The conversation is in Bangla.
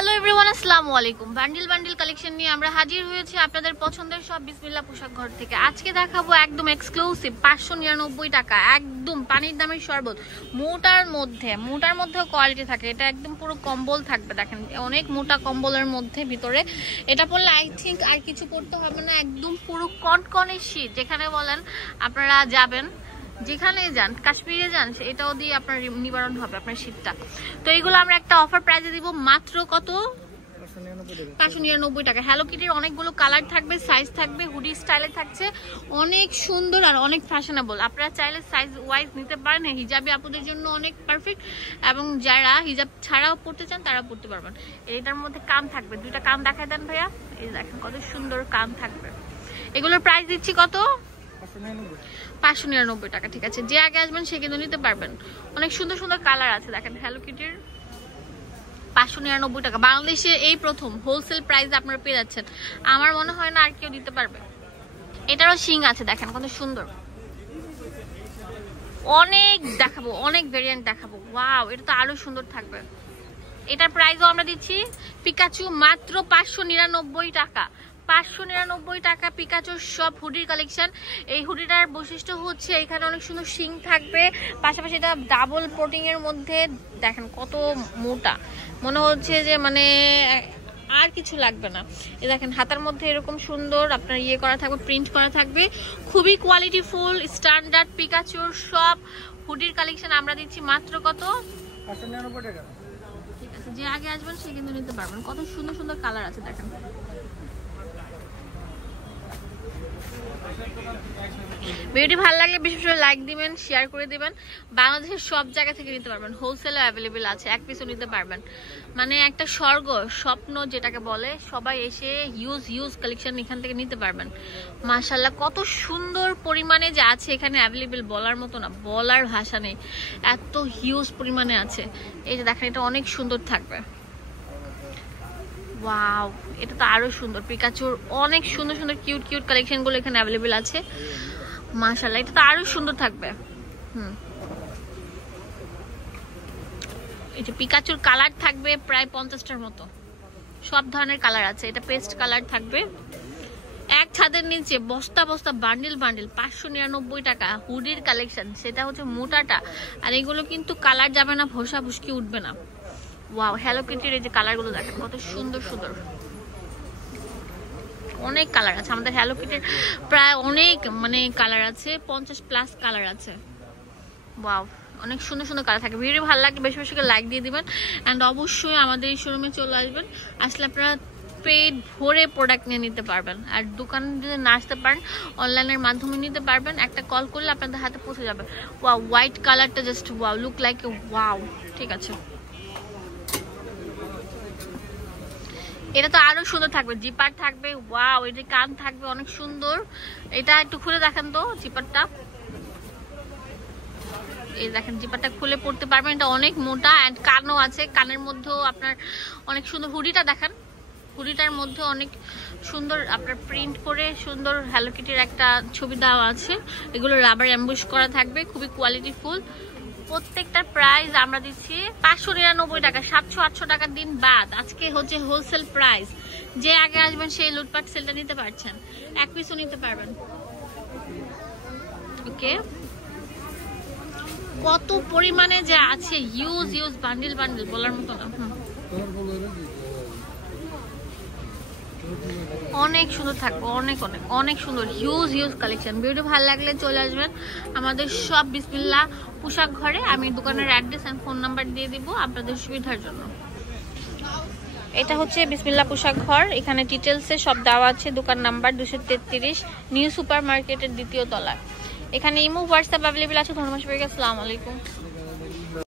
হ্যালো এভরিওয়ান, আসসালামু আলাইকুম। বান্ডিল কালেকশন নিয়ে আমরা হাজির হয়েছি আপনাদের পছন্দের সব বিসমিল্লাহ পোশাক ঘর থেকে। আজকে দেখাবো একদম এক্সক্লুসিভ 599 টাকা, একদম পানির দামের শরবত। মোটার মধ্যেও কোয়ালিটি থাকে। এটা একদম পুরো কম্বল থাকবে, দেখেন অনেক মোটা কম্বলের মধ্যে ভিতরে। এটা পরলে আই থিঙ্ক আর কিছু পড়তে হবে না, একদম পুরো কনকনে শীত। যেখানে বলেন আপনারা যাবেন, যেখানে যান, কাশ্মীরে যান, এটাও দিয়ে আপনার নিবারণ হবে আপনার শীতটা। তো এইগুলো আমরা একটা অফার প্রাইসে দিব মাত্র কত? 599 টাকা। হ্যালো কিটির অনেকগুলো কালার থাকবে, সাইজ থাকবে, হুডি স্টাইলে থাকছে, অনেক সুন্দর আর অনেক ফ্যাশনেবল। আপনারা চাইলে সাইজ ওয়াইজ নিতে পারেন। হিজাবি আপুদের জন্য অনেক পারফেক্ট, এবং যারা হিজাব ছাড়াও পড়তে চান তারা পড়তে পারবেন। এটার মধ্যে কান থাকবে, দুইটা কান দেখায় দেন ভাইয়া। এই দেখেন কত সুন্দর কান থাকবে। এগুলোর প্রাইস দিচ্ছি কত? 599 টাকা। ঠিক আছে, যে আগে আসবেন সে কিন্তু নিতে পারবেন। অনেক সুন্দর সুন্দর কালার আছে, দেখেন হ্যালো কিটির 599 টাকা। বাংলাদেশে এই প্রথম হোলসেল প্রাইস আপনারা পেয়ে যাচ্ছেন। আমার মনে হয় না আর কেউ দিতে পারবে। এটারও শিং আছে, দেখেন কত সুন্দর। অনেক দেখাবো, অনেক ভেরিয়েন্ট দেখাবো। ওয়াও, এটা তো আরো সুন্দর থাকবে। এটার প্রাইসও আমরা দিচ্ছি পিকাচু মাত্র 599 টাকা। 599 টাকা পিকাচুর সব হুডির কালেকশন। এই হুডিটার বৈশিষ্ট্য হচ্ছে এখানে অনেক সুন্দর শিং থাকবে, পাশাপাশি এটা ডাবল পোর্টিং এর মধ্যে। দেখেন কত মোটা, মনে হচ্ছে যে মানে আর কিছু লাগবে না। এই দেখেন হাতার মধ্যে এরকম সুন্দর আপনার ইয়ে করা থাকবে, প্রিন্ট করা থাকবে। খুবই কোয়ালিটি ফুল স্ট্যান্ডার্ড পিকাচুর সব হুডির কালেকশন আমরা দিচ্ছি মাত্র কত? 599 টাকা। ঠিক আছে, যে আগে আসবেন সে কিন্তু নিতে পারবেন। কত সুন্দর সুন্দর কালার আছে দেখেন। ভিডিওটি ভালো লাগলে বিশেষ করে লাইক দিবেন, শেয়ার করে দিবেন। বাংলাদেশের সব জায়গা থেকে নিতে পারবেন, হোলসেলে অ্যাভেলেবেল আছে, এক পিসও নিতে পারবেন। মানে একটা স্বর্গ, স্বপ্ন যেটাকে বলে। সবাই এসে হিউজ কালেকশন এখান থেকে নিতে পারবেন। মাশাআল্লাহ কত সুন্দর পরিমাণে যে আছে এখানে অ্যাভেলেবেল, বলার মতো না, বলার ভাষা নেই, এত হিউজ পরিমাণে আছে। এই যে দেখেন এটা অনেক সুন্দর থাকবে। ওয়াও, এটা তো আরো সুন্দর। পিকাচুর অনেক সুন্দর সুন্দর কিউট কালেকশন গুলো এখানে অ্যাভেলেবেল আছে। মাশাআল্লাহ, এটা তো আরো সুন্দর থাকবে। এই যে পিকাচুর কালার থাকবে প্রায় 50টার মতো, সব ধরনের কালার আছে। এটা পেস্ট কালার থাকবে। এক ছাদের নিচে বস্তা বান্ডিল 599 টাকা হুডির কালেকশন, সেটা হচ্ছে মোটাটা। আর এগুলো কিন্তু কালার যাবে না, ভোসা ভুসকি উঠবে না। ওয়াও, হ্যালো কিটির এই যে কালারগুলো দেখেন কত সুন্দর সুন্দর, অনেক কালার আছে আমাদের হ্যালো কিটির। প্রায় অনেক মানে কালার আছে, 50+ কালার আছে। ওয়াও, অনেক সুন্দর সুন্দর কালার থাকে। ভিডিও ভালো লাগলে বেশি বেশি করে লাইক দিয়ে দিবেন। অ্যান্ড অবশ্যই আমাদের এই শোরুমে চলে আসবেন। আসলে আপনারা পেট ভরে প্রোডাক্ট নিয়ে নিতে পারবেন। আর দোকানে যদি না আসতে পারেন, অনলাইনের মাধ্যমে নিতে পারবেন। একটা কল করলে আপনাদের হাতে পৌঁছে যাবে। ওয়াও, হোয়াইট কালারটা just wow, look like a wow. ঠিক আছে, এটা তো আরো সুন্দর থাকবে। জিপার থাকবে, ওয়াও, এই যে কান থাকবে অনেক সুন্দর। এটা একটু খুলে দেখেন তো জিপারটা। এই দেখেন জিপারটা খুলে পড়তে পারবেন। এটা অনেক মোটা এন্ড কানও আছে, কানের মধ্যেও আপনার অনেক সুন্দর। হুডিটা দেখেন, হুডিটার মধ্যে অনেক সুন্দর আপনার প্রিন্ট করে সুন্দর হ্যালো কিটির একটা ছবি দেওয়া আছে। এগুলো রাবার এমবুশ করা থাকবে, খুবই কোয়ালিটি ফুল। প্রত্যেকটার প্রাইস আমরা দিচ্ছি 599 টাকা। 700-800 টাকার দিন বাদ আজকে হচ্ছে হোলসেল প্রাইস। যে আগে আসবেন সেই লুটপাট সেলটা নিতে পারছেন, এক পিসও নিতে পারবেন। ওকে, কত পরিমাণে যে আছে, হিউজ বান্ডিল বলার মতো না। অনেক সুন্দর থাকবে, অনেক সুন্দর হিউজ কালেকশন। ভিডিও ভালো লাগলে চলে আসবেন আমাদের সব বিসমিল্লাহ পোশাক ঘরে। আমি দোকানের অ্যাড্রেস এন্ড ফোন নাম্বার দিয়ে দিব আপনাদের সুবিধার জন্য। এটা হচ্ছে বিসমিল্লাহ পোশাক ঘর, এখানে ডিটেলসে সব দেওয়া আছে। দোকান নাম্বার 233, নিউ সুপার মার্কেটের 2য় তলায়। এখানে ইমো হোয়াটসঅ্যাপ অ্যাভেলেবেল আছে। ধন্যবাদ সবাইকে, আসসালামু আলাইকুম।